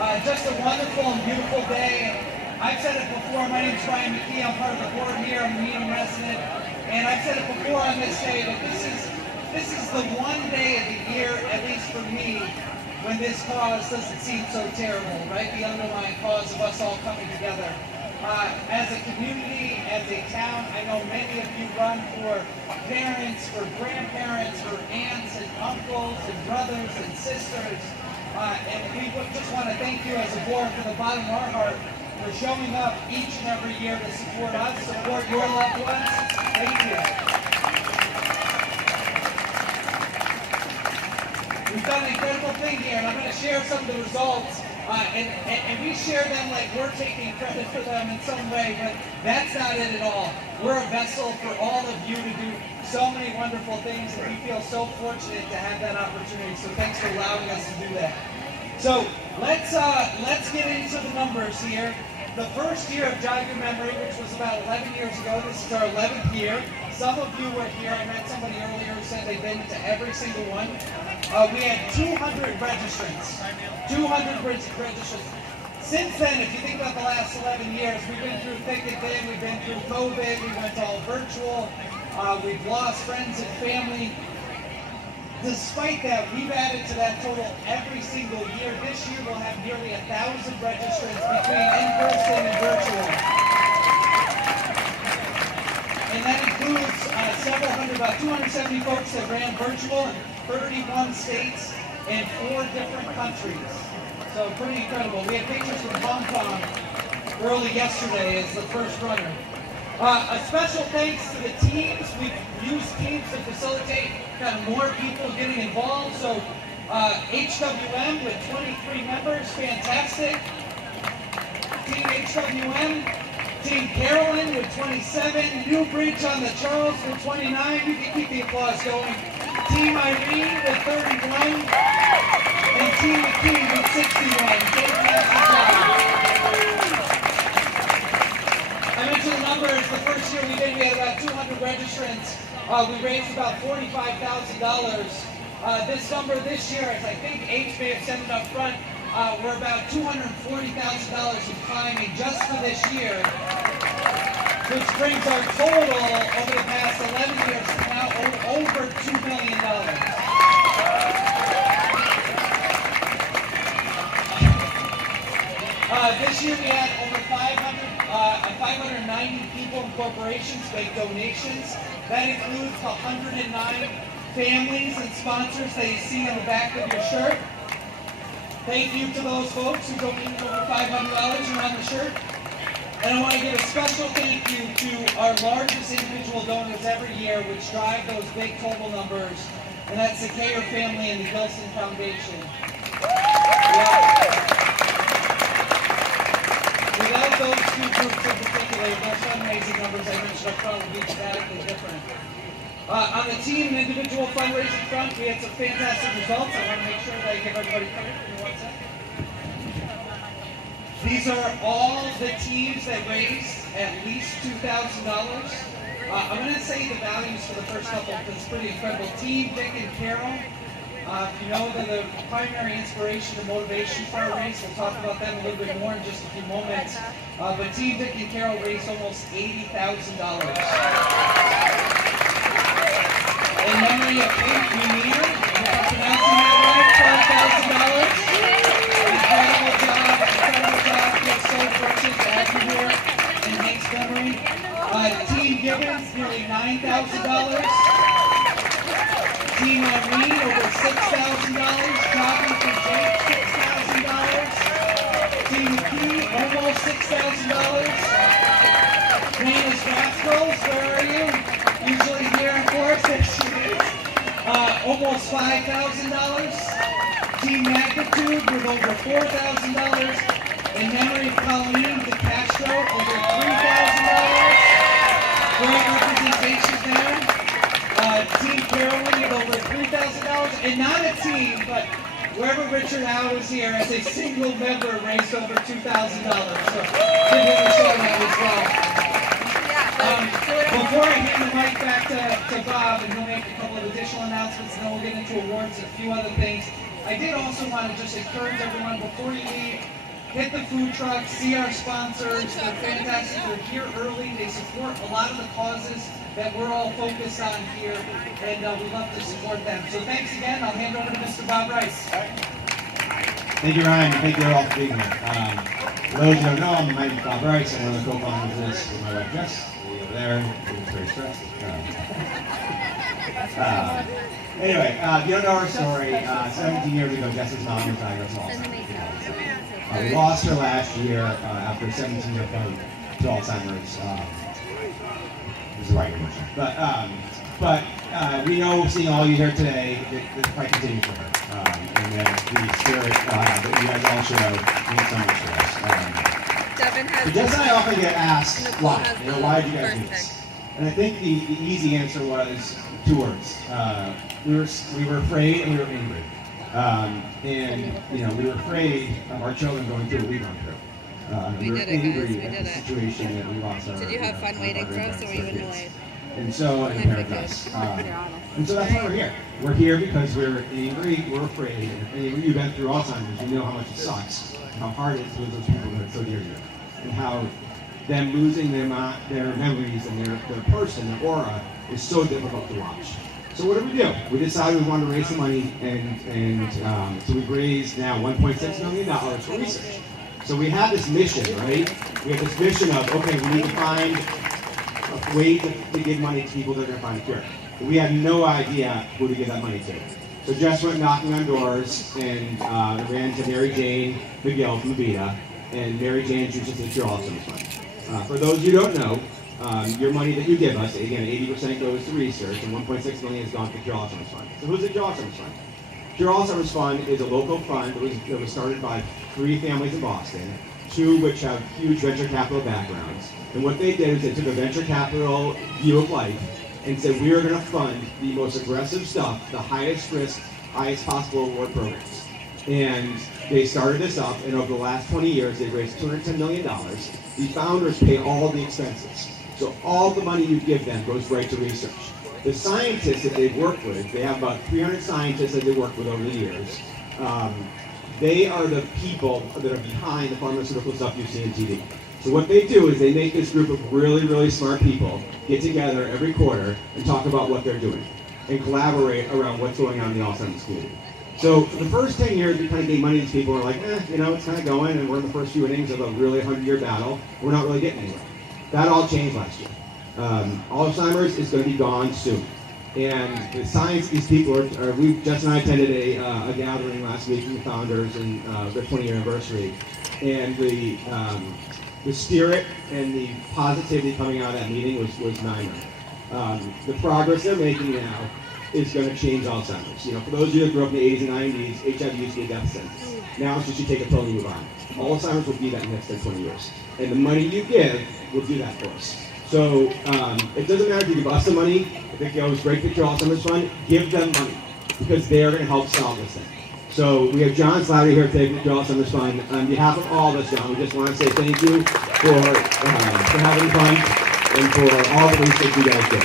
Just a wonderful and beautiful day. I've said it before, my name is Brian McKee, I'm part of the board here, I'm a Needham resident, and I've said it before on this day that this is the one day of the year, at least for me, when this cause doesn't seem so terrible, right? The underlying cause of us all coming together. As a community, as a town, I know many of you run for parents, for grandparents, for aunts and uncles and brothers and sisters. And we just want to thank you as a board from the bottom of our heart for showing up each and every year to support us, support your loved ones. Thank you. We've done an incredible thing here, and I'm going to share some of the results. And we share them like we're taking credit for them in some way, but that's not it at all. We're a vessel for all of you to do so many wonderful things, and we feel so fortunate to have that opportunity. So thanks for allowing us to do that. So let's get into the numbers here. The first year of Jog Your Memory, which was about 11 years ago, this is our 11th year. Some of you were here. I met somebody earlier who said they've been to every single one. We had 200 registrants. 200 registrants. Since then, if you think about the last 11 years, we've been through thick and thin. We've been through COVID. We went all virtual. We've lost friends and family. Despite that, we've added to that total every single year. This year, we'll have nearly 1,000 registrants between in-person and virtual. And that includes several hundred, about 270 folks that ran virtual in 31 states and 4 different countries. So pretty incredible. We had pictures from Hong Kong early yesterday as the first runner. A special thanks to the teams. We've used teams to facilitate kind of more people getting involved. So HWM with 23 members, fantastic. Team HWM. Team Carolyn with 27, Newbridge on the Charles with 29, you can keep the applause going. Team Irene with 31, and Team McKee with 61. I mentioned the numbers, the first year we did, we had about 200 registrants. We raised about $45,000. This number this year, as I think H may have said it up front, we're about $240,000 in climbing just for this year, which brings our total over the past 11 years to now over $2 million. This year we had over 590 people and corporations make donations. That includes 109 families and sponsors that you see in the back of your shirt. Thank you to those folks who donated over $500 around the shirt. And I want to give a special thank you to our largest individual donors every year, which drive those big total numbers, and that's the Kayer family and the Gilson Foundation. Without those two groups in particular, those fundraising numbers I mentioned up front would be dramatically different. On the team and individual fundraising front, we had some fantastic results. I want to make sure that I give everybody credit. Give me 1 second. These are all the teams that raised at least $2,000. I'm going to say the values for the first couple because it's pretty incredible. Team Dick and Carol, if you know, they're the primary inspiration and motivation for our race. We'll talk about them a little bit more in just a few moments. But Team Dick and Carol raised almost $80,000. In memory of Pink Munir, if I'm pronouncing that right, $12,000. Incredible job. Feel so fortunate to have you here in Hank's memory. Team Gibbons, nearly $9,000. Team Irene, over $6,000. Jogging for Jake, $6,000. Team McKee, almost $6,000. Dana's Rascals, where are you? Usually here in Forest, there she is. Almost $5,000. Team Magnitude with over $4,000. In memory of Colleen De Castro, over $3,000. Great representation there. Team Carolyn with over $3,000. And not a team, but wherever Richard Howe is here, as a single member raised over $2,000. So give him a shout out as well. Before I hand the mic back to Bob, and he'll make a couple of additional announcements, and then we'll get into awards and a few other things. I did also want to just encourage everyone before you leave, hit the food trucks, see our sponsors. They're fantastic. They're here early. They support a lot of the causes that we're all focused on here, and we love to support them. So thanks again. I'll hand over to Mr. Bob Rice. Thank you, Ryan, and thank you all for being here. For those who don't know, I'm Mike Bob Rice. I'm one of the co-founders of this with my wife Jess. Over there, she's very stressed. Anyway, if you don't know our story, 17 years ago, Jess's mom was diagnosed with Alzheimer's. We lost her last year after a 17-year fight to Alzheimer's. This is the right emotion. But we know, seeing all you here today, that the fight continues for her. And that the spirit that you guys all show means so much to us. So Jess and I often get asked, why? Why did you guys do this? And I think the easy answer was 2 words. We were afraid and we were angry. And we were afraid of our children going through what we've gone through. We were angry at the situation that we lost our. Did you have fun waiting for us, or were you annoyed? And so it impaired us. And so that's why we're here. We're here because we're angry, we're afraid, and when you've been through Alzheimer's, you know how much it sucks, and how hard it is to lose those people that are so dear to you, and how them losing their memories and their person, their aura, is so difficult to watch. So what did we do? We decided we wanted to raise some money, and so we've raised now $1.6 million for research. So we have this mission, right? We have this mission of, okay, we need to find a way to give money to people that are going to find a cure. But we had no idea who to give that money to. So Jess went knocking on doors and ran to Mary Jane McGill from Vita, and Mary Jane introduced us to the Cure Alzheimer's Fund. For those who don't know, your money that you give us, again, 80% goes to research, and $1.6 million has gone to the Cure Alzheimer's Fund. So who's the Cure Alzheimer's Fund? Cure Alzheimer's Fund is a local fund that was started by 3 families in Boston, 2 which have huge venture capital backgrounds. And what they did is they took a venture capital view of life and said, we are going to fund the most aggressive stuff, the highest risk, highest possible reward programs. And they started this up, and over the last 20 years, they've raised $210 million. The founders pay all the expenses. So all the money you give them goes right to research. The scientists that they've worked with, they have about 300 scientists that they've worked with over the years. They are the people that are behind the pharmaceutical stuff you see on TV. So what they do is they make this group of really, really smart people get together every quarter and talk about what they're doing and collaborate around what's going on in the Alzheimer's community. So for the first 10 years, we kind of gave money to these people. We're like, it's kind of going, and we're in the first few innings of a really 100-year battle. We're not really getting anywhere. That all changed last year. Alzheimer's is going to be gone soon. And the science, these people Jess and I attended a gathering last week with the founders and their 20-year anniversary. And the spirit and the positivity coming out of that meeting was minor. The progress they're making now is going to change Alzheimer's. For those of you that grew up in the 80s and 90s, HIV used to be a death sentence. Now it's just you take a pill and you move on. Alzheimer's will be that in the next 10, 20 years. And the money you give will do that for us. So it doesn't matter if you give us the money, if it goes right to the Cure Alzheimer's Fund, give them money, because they're going to help solve this thing. So we have John Slattery here today from the Cure Alzheimer's Fund. On behalf of all of us, John, we just want to say thank you for having fun and for all the research you guys do.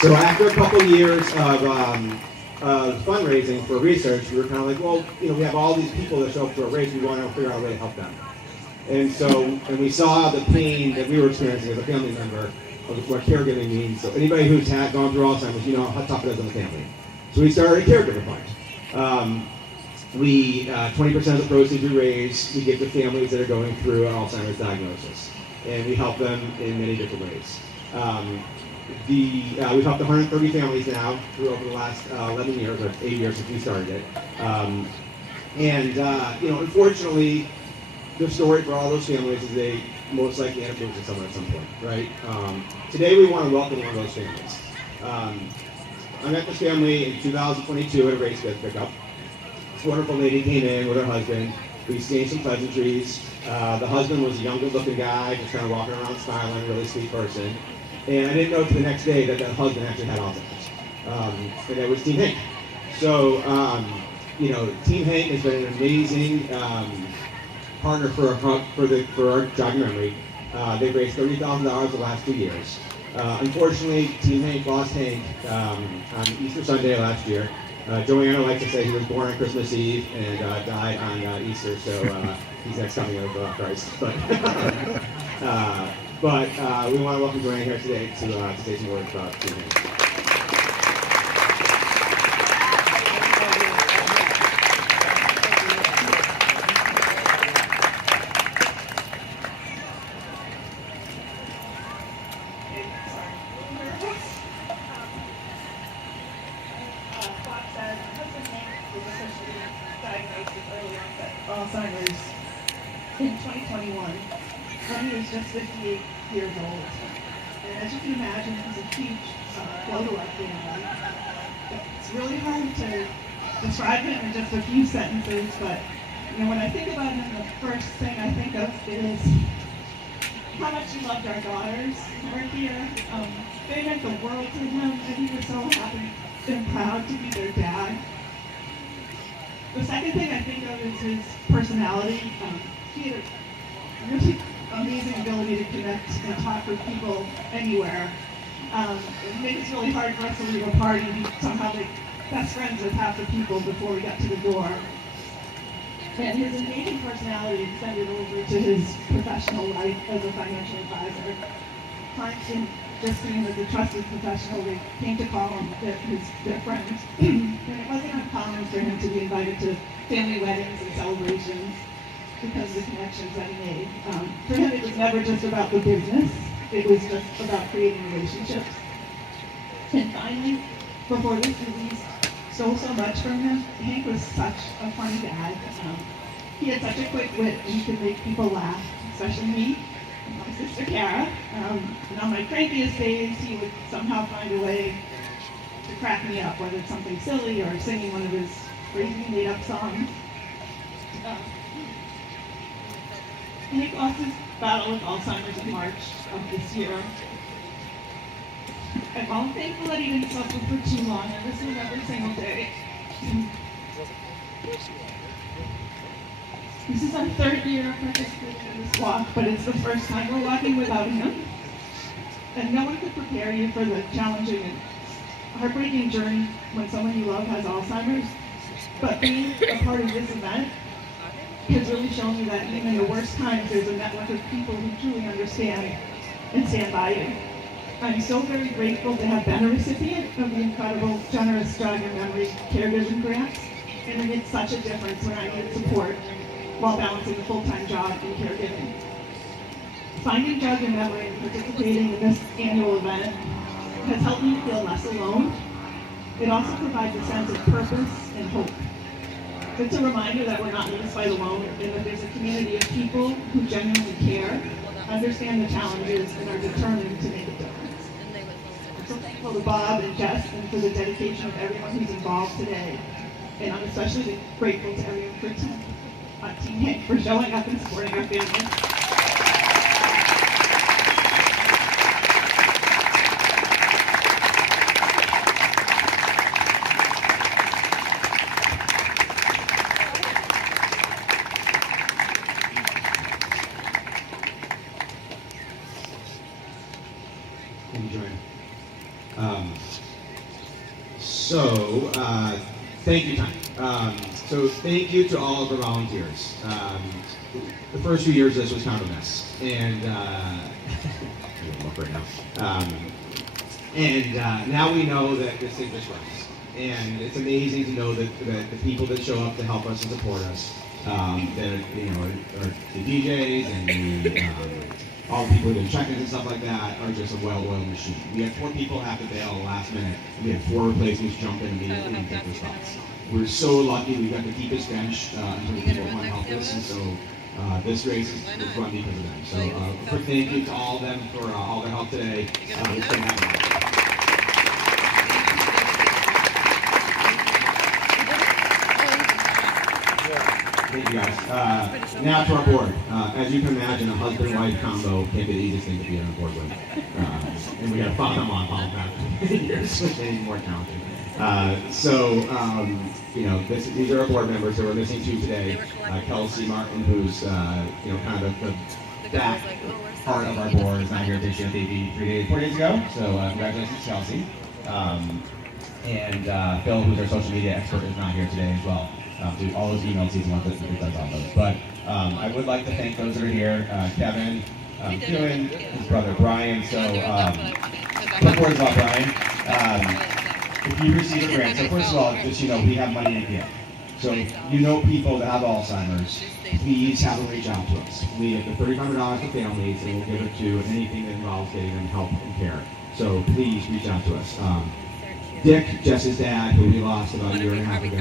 So after a couple years of fundraising for research, we were kind of like, well, we have all these people that show up to our race, we want to figure out a way to help them. And we saw the pain that we were experiencing as a family member of what caregiving means. So anybody who's gone through Alzheimer's, you know how tough it is on the family. So we started a caregiver fund. 20% of the proceeds we raise, we give to families that are going through an Alzheimer's diagnosis. And we help them in many different ways. We've helped 130 families now through over the last 11 years, or 8 years since we started it. Unfortunately, the story for all those families is they most likely end up losing someone at some point, right? Today we want to welcome one of those families. I met this family in 2022 at a race pickup. This wonderful lady came in with her husband. We exchanged some pleasantries. The husband was a younger looking guy, just kind of walking around smiling, really sweet person. And I didn't know till the next day that husband actually had Alzheimer's. And it was Team Hank. So, Team Hank has been an amazing partner for our jogging memory. They've raised $30,000 the last 2 years. Unfortunately, Team Hank lost Hank on Easter Sunday last year. Joanna likes to say he was born on Christmas Eve and died on Easter, so he's next coming of Christ. But we want to welcome Joanna here today to say some words about Team Hank. Alzheimer's in 2021 when he was just 58 years old. And as you can imagine, it was a huge blow to our family. It's really hard to describe him in just a few sentences, but when I think about him, the first thing I think of is how much he loved our daughters who are here. They meant the world to him, and he was so happy and proud to be their dad. The second thing I think of is his personality. He had a really amazing ability to connect and talk with people anywhere. It made it really hard for us to leave a party and somehow make best friends with half the people before we got to the door. And his engaging personality extended over to his professional life as a financial advisor. Clients didn't just see him as a trusted professional, they came to call him their friends. And it wasn't uncommon for him to be invited to family weddings and celebrations because of the connections that he made. For him, it was never just about the business, it was just about creating relationships. And finally, before this disease stole so much from him, Hank was such a funny dad. He had such a quick wit and he could make people laugh, especially me. My sister Kara, and on my crankiest days, he would somehow find a way to crack me up, whether it's something silly or singing one of his crazy made-up songs. Hank lost his battle with Alzheimer's in March of this year. And while I'm thankful that he didn't suffer for too long, and this was every single day. This is our third year of participating in this walk, but it's the first time we're walking without him. And no one could prepare you for the challenging and heartbreaking journey when someone you love has Alzheimer's. But being a part of this event has really shown me that even in the worst times, there's a network of people who truly understand and stand by you. I'm so very grateful to have been a recipient of the incredible, generous Jog Your Memory caregiving grants, and it made such a difference when I needed support while balancing a full-time job and caregiving. Finding Jog Your Memory and participating in this annual event has helped me feel less alone. It also provides a sense of purpose and hope. It's a reminder that we're not in this fight alone, and that there's a community of people who genuinely care, understand the challenges, and are determined to make a difference. I'm so thankful to Bob and Jess and for the dedication of everyone who's involved today. And I'm especially grateful to everyone for Team Hank for showing up and supporting our family. Thank you, Joanne. Thank you, Tanya. So thank you to all of the volunteers. The first few years this was kind of a mess, and look right now. Now we know that this thing just runs, and it's amazing to know that the people that show up to help us and support us, that are the DJs and all the people who do check-ins and stuff like that are just a well-oiled machine. We had 4 people have to bail last minute, and we had 4 replacements jump in immediately and take their spots. We're so lucky we got to keep this bench until people want to help us, and so this race is run because of them. So a quick thank you to all of them for all their help today. It's been happening. Thank you guys. Now to our board. As you can imagine, a husband-wife combo can't be the easiest thing to be on a board with. And we got to follow them on all that years, which made it more challenging. These are our board members. So we're missing 2 today. Kelsey Martin, who's kind of the part of our board is not here this year. They beat 4 days ago. So congratulations, Chelsea. And Phil, who's our social media expert, is not here today as well. So all those emails he's the one that does all those. But I would like to thank those that are here. Kevin, Dylan, his brother Brian. So quick words about Brian. If you receive a grant, so first of all, just we have money to give. So you know people that have Alzheimer's, please have them reach out to us. We have the $3,500 to families, and we'll give it to anything that involves getting them help and care. So please reach out to us. Dick, Jess's dad, who we lost about a year and a half ago,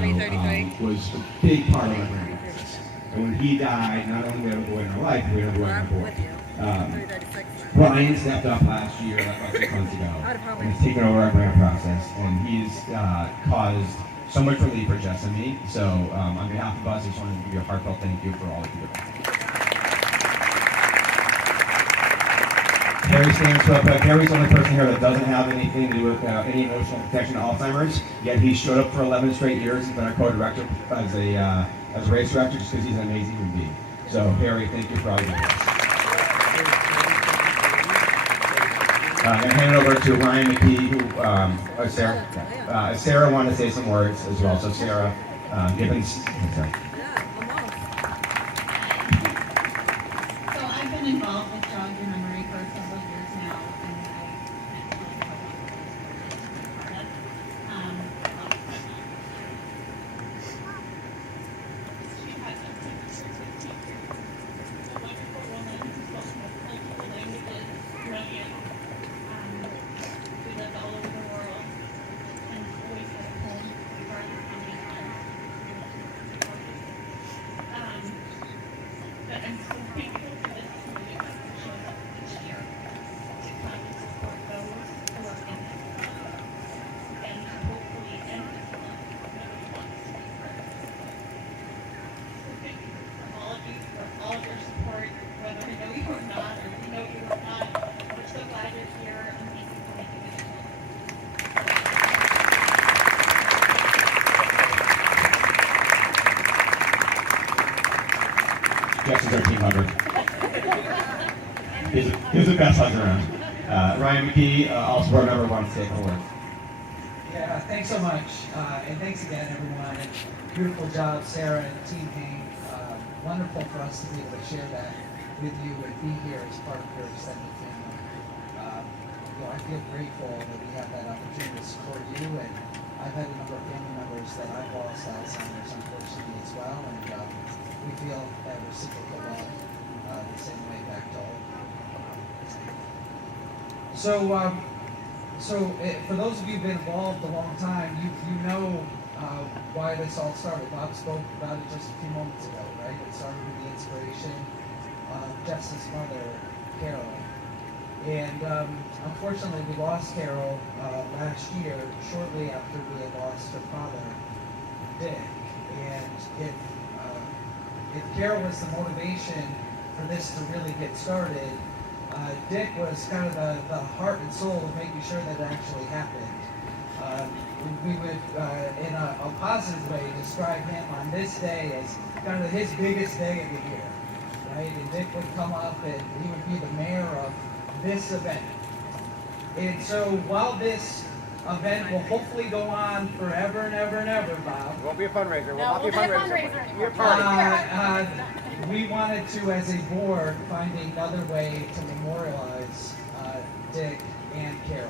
was a big part of our grant process. And when he died, not only did we have a boy in our life, we had a boy in our board. Brian stepped up last year, about 6 months ago, and has taken over our grant process, and he's caused so much relief for Jess and me. So on behalf of us, I just wanted to give you a heartfelt thank you for all that you do. Harry stands real quick. Harry's the only person here that doesn't have anything to do with any emotional connection to Alzheimer's, yet he showed up for 11 straight years. He's been our co-director as a race director just because he's an amazing human being. So Harry, thank you for all you do. I'm going to hand it over to Ryan McKee, who, Sarah. Sarah wanted to say some words as well. So Sarah, Gibbons. So I've been involved with Jog Your Memory for several years now, and she has a wonderful woman who spoke multiple languages, brilliant. We lived all over the world and always had a home regardless of how many times. But I'm so thankful for this community that shows up each year to come and support those who are in this club and to hopefully end this club never once to be part of this club. So thank you for all of you for all of your support, whether I know you or not, or we know you or not. We're so glad you're here, and thank you for making this club. Jess is our team hugger. He's the best hugger around. Ryan McKee, also board member, wants to take a word. Yeah, thanks so much. And thanks again, everyone. And beautiful job, Sarah and Team Hank. Wonderful for us to be able to share that with you and be here as part of your extended family. I feel grateful that we have that opportunity to support you. And I've had a number of family members that I've lost Alzheimer's, unfortunately, as well. And we feel that reciprocal love the same way back to all of you. So for those of you who've been involved a long time, you know why this all started. Bob spoke about it just a few moments ago, right? It started with the inspiration of Jess's mother, Carol. And unfortunately, we lost Carol last year, shortly after we had lost her father, Dick. And if Carol was the motivation for this to really get started, Dick was kind of the heart and soul of making sure that it actually happened. We would, in a positive way, describe him on this day as kind of his biggest day of the year, right? And Dick would come up and he would be the mayor of this event. And so while this event will hopefully go on forever and ever and ever, Bob. It won't be a fundraiser. Will not be a fundraiser. It'll be a party. We wanted to, as a board, find another way to memorialize Dick and Carol.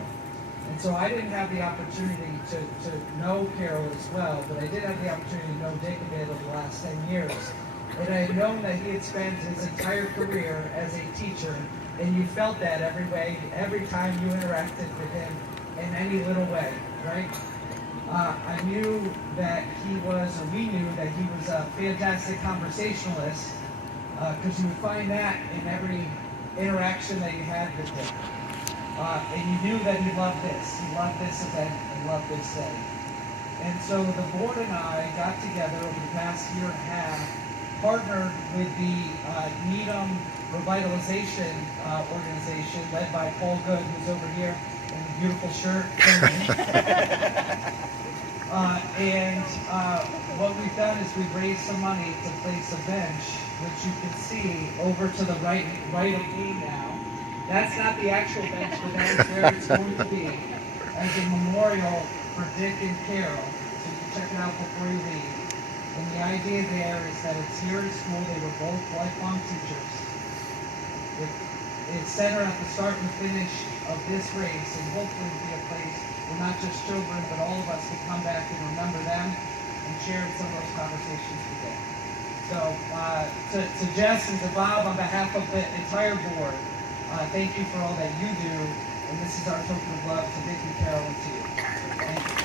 And so I didn't have the opportunity to know Carol as well, but I did have the opportunity to know Dick a bit over the last 10 years. And I had known that he had spent his entire career as a teacher, and you felt that every time you interacted with him in any little way, right? I knew that we knew that he was a fantastic conversationalist, because you would find that in every interaction that you had with him. And you knew that he loved this. He loved this event and loved this day. And so the board and I got together over the past year and a half, partnered with the Needham Revitalization Organization led by Paul Good, who's over here in a beautiful shirt. And what we've done is we've raised some money to place a bench, which you can see over to the right of me now. That's not the actual bench, but that is where it's going to be as a memorial for Dick and Carol. So you can check it out before you leave. And the idea there is that it's here at school. They were both lifelong teachers. It's centered at the start and finish of this race, and hopefully be a place where not just children, but all of us can come back and remember them and share in some of those conversations today. So to Jess and to Bob, on behalf of the entire board, thank you for all that you do, and this is our token of love to Dick and Carol and to you. Thank you.